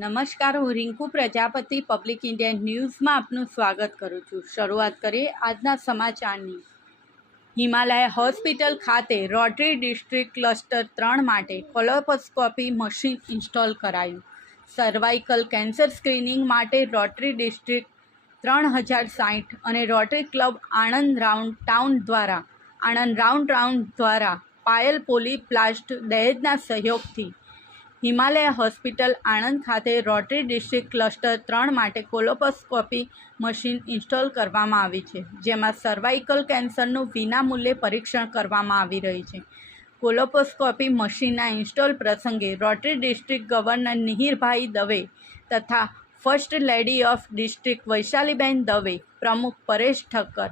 નમસ્કાર, હું Rinku Prajapati public Indian ન્યૂઝમાં આપનું સ્વાગત કરું છું। શરૂઆત કરીએ આજના સમાચારની। હિમાલય હોસ્પિટલ ખાતે રોટરી ડિસ્ટ્રિક્ટ ક્લસ્ટર 3 માટે કોલોનોસ્કોપી મશીન ઇન્સ્ટોલ કરાયું। સર્વાઇકલ કેન્સર સ્ક્રીનિંગ માટે રોટરી ડિસ્ટ્રિક્ટ 3060 અને રોટરી ક્લબ આણંદ રાઉન્ડ દ્વારા પાયલ પોલીપ્લાસ્ટ દહેજના સહયોગથી હિમાલય હોસ્પિટલ આણંદ ખાતે રોટરી ડિસ્ટ્રિક્ટ ક્લસ્ટર 3 માટે કોલોનોસ્કોપી મશીન ઇન્સ્ટોલ કરવામાં આવી છે, જેમાં સર્વાઇકલ કેન્સરનું વિનામૂલ્યે પરીક્ષણ કરવામાં આવી રહ્યું છે। કોલોનોસ્કોપી મશીનના ઇન્સ્ટોલ પ્રસંગે rotary district governor Mihirbhai Dave તથા ફર્સ્ટ લેડી ઓફ ડિસ્ટ્રિક્ટ વૈશાલીબેન દવે, પ્રમુખ પરેશ ઠક્કર,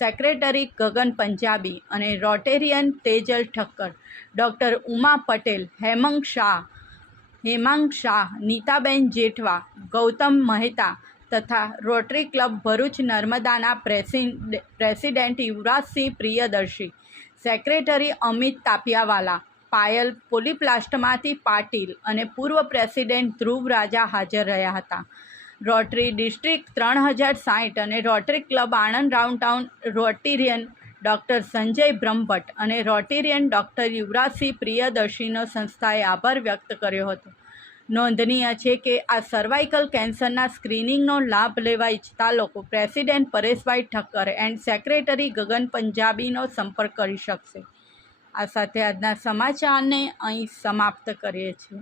સેક્રેટરી ગગન પંજાબી અને રોટેરિયન તેજલ ઠક્કર, ડૉક્ટર ઉમા પટેલ, હેમાંગ શાહ, નીતાબેન જેઠવા, ગૌતમ મહેતા તથા રોટરી ક્લબ ભરૂચ નર્મદાના પ્રેસિડેન્ટ યુવરાજસિંહ પ્રિયદર્શી, સેક્રેટરી અમિત તાપિયાવાલા, પાયલ પોલીપ્લાસ્ટમાંથી પાટીલ અને પૂર્વ પ્રેસિડેન્ટ ધ્રુવ રાજા હાજર રહ્યા હતા। રોટરી ડિસ્ટ્રિક્ટ 3060 અને rotary club Anand round Rotarian doctor Sanjay Brahmbhatt અને રોટેરિયન ડૉક્ટર યુવરાજસિંહ પ્રિયદર્શીનો સંસ્થાએ આભાર વ્યક્ત કર્યો હતો। નોંધનીય છે કે આ સર્વાઇકલ કેન્સરના સ્ક્રીનિંગનો લાભ લેવા ઈચ્છતા લોકો president Pareshbhai Thakkar and secretary Gagan પંજાબીનો સંપર્ક કરી શકશે। આ સાથે આજના સમાચારને અહીં સમાપ્ત કરીએ છીએ।